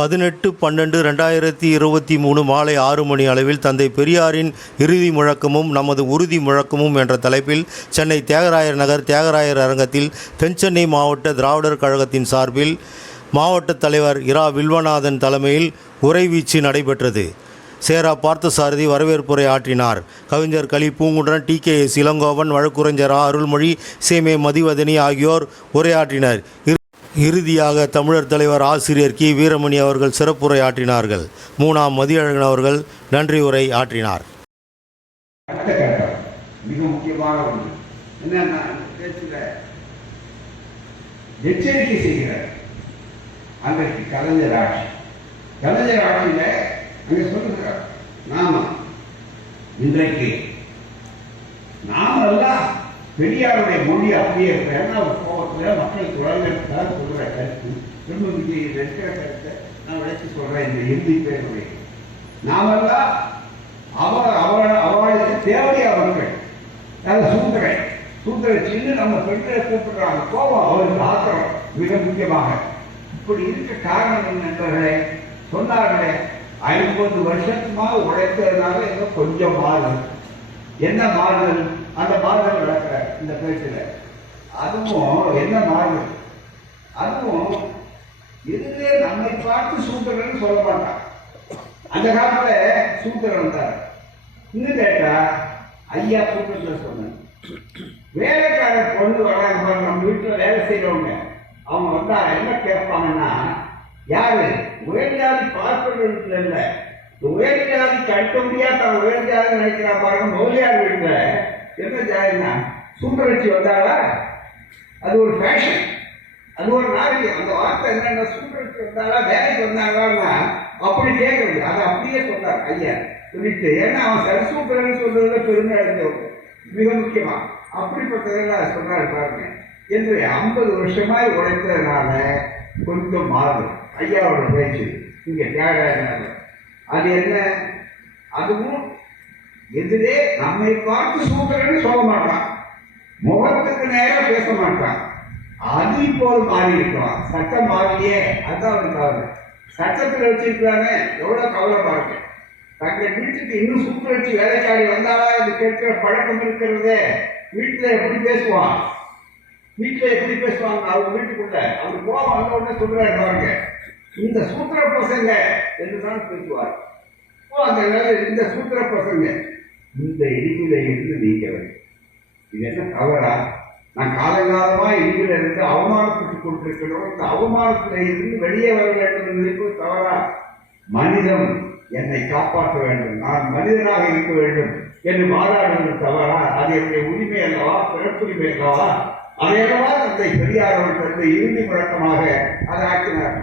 18/12/2023 மாலை 6 மணி அளவில் தந்தை பெரியாரின் இறுதி முழக்கமும் நமது உறுதி முழக்கமும் என்ற தலைப்பில் சென்னை தியாகராயர் நகர் தியாகராயர் அரங்கத்தில் தென்சென்னை மாவட்ட திராவிடர் கழகத்தின் சார்பில் மாவட்ட தலைவர் இரா வில்வநாதன் தலைமையில் உரைவீச்சு நடைபெற்றது. சேரா பார்த்தசாரதி வரவேற்புரை ஆற்றினார். கவிஞர் கலி பூங்குன்றன், TKS இளங்கோவன், வழக்குரைஞர் அருள்மொழி, சேமே மதிவதனி ஆகியோர் உரையாற்றினர். இறுதியாக தமிழர் தலைவர் ஆசிரியர் கி வீரமணி அவர்கள் சிறப்புரை ஆற்றினார்கள். மதியழகன் அவர்கள் நன்றி உரை ஆற்றினார். மிக முக்கியமான ஒன்று என்னன்னா, எச்சரிக்கை செய்கிறார். அன்றைக்கு கலைஞர் ஆட்சியில அங்கே சொல்லுகிறார், இன்றைக்கு நாமெல்லாம் பெரியாருடைய மொழி அப்படியே ஒரு கோபத்தில் மக்கள் குழந்தைகளுக்காக சொல்கிற கருத்து திருமதியில் இருக்கிற கருத்தை நான் விளைச்சி சொல்கிறேன். இந்த இறுதி பேருடைய நாமெல்லாம் அவளுக்கு தேவையா மக்கள் சூத்திரை சின்ன நம்ம பெண்களை கூப்பிடுறாங்க. கோபம் அவருக்கு ஆத்திரம் மிக முக்கியமாக. இப்படி இருக்க காரணம் என்னன்றே சொன்னார்களே, 50 வருஷத்துமா உழைத்ததுனால ஏதோ கொஞ்சம் மாறுதல். என்ன மாறுதல்? அந்த மாறுதல் நடக்கிற இந்த பேச்சில் அதுவும் என்ன மாறுதல்? அதுவும் இதுவே நம்மை பார்த்து சூத்திரன்னு சொல்ல மாட்டான். அந்த காலத்துல சூத்திரன் வந்தார். இன்னும் கேட்டா ஐயா சூத்திரத்தில் சொன்ன வேலைக்கார பொண்ணு வராங்க, நம்ம வீட்டில் வேலை செய்யறவங்க அவங்க வந்தா என்ன கேட்பாங்கன்னா, யாரு உயர்ஜாதி பார்ப்பவர்கள் இல்லை, உயர்ஜாதி கட்ட முடியாத உயர்ஜாதி நினைக்கிறா பாருங்க. மௌலியார் வீட்டுல என்ன ஜாதினா சூப்பரட்சி வந்தாளா, அது ஒரு ஃபேஷன், அது ஒரு நாகரிகம். அந்த வார்த்தை என்னன்னா, சூப்பரட்சி வந்தாளா வேலைக்கு வந்தாங்கன்னா அப்படி கேட்கறது. அதை அப்படியே சொன்னார் ஐயா சொல்லிட்டு. ஏன்னா அவன் சரசூப்பரன்னு சொல்றதுல பெருமை அடைஞ்சவங்க மிக முக்கியமா. அப்படிப்பட்டதெல்லாம் சொல்றாரு பாருங்க. என்று 50 வருஷமாய் உழைத்ததுனால கொஞ்சம் மாறும் ஐயாவோட பேச்சு இங்க தியாகராயர். அது என்ன? அதுவும் எதிரே நம்மை பார்த்து சூத்திரன்னு சொல்ல மாட்டான், முகத்துக்கு நேரம் பேச மாட்டான். அது இப்போது மாறி இருக்கலாம். சட்டம் மாறியே, அதுதான் அவன் கவலை. சட்டத்தில் வச்சிருக்கிறானே எவ்வளவு கவலை பாருங்க. தங்கள் வீட்டுக்கு இன்னும் சூத்திரச்சி வேலைக்காரி வந்தாலா இது கேட்கிற பழக்கம் இருக்கிறதே. வீட்டுல எப்படி பேசுவான், அவங்க வீட்டுக்குள்ள அவங்க போவாங்க. அந்த உடனே சொல்றாரு பாருங்க, இந்த சூத்திர பசங்க என்றுதான் பேசுவார். அந்த இந்த சூத்திர பசங்க இந்த இடிவில இருந்து நீங்க இது என்ன தவறா? நான் காலகாலமா இடிவில இருந்து அவமானப்பட்டுக் கொண்டிருக்கிறோம். இந்த அவமானத்தில இருந்து வெளியே வர வேண்டும் என்று நினைப்பது தவறா? மனிதம் என்னை காப்பாற்ற வேண்டும், நான் மனிதனாக இருக்க வேண்டும் என்று வாதாடுவது தவறா? அது என்னுடைய உரிமை அல்லவா, பிறப்புரிமை அல்லவா? அதையெல்லாம் தந்தை பெரியார் அவர்கள் இறுதி முழக்கமாக அதை ஆக்கினார்.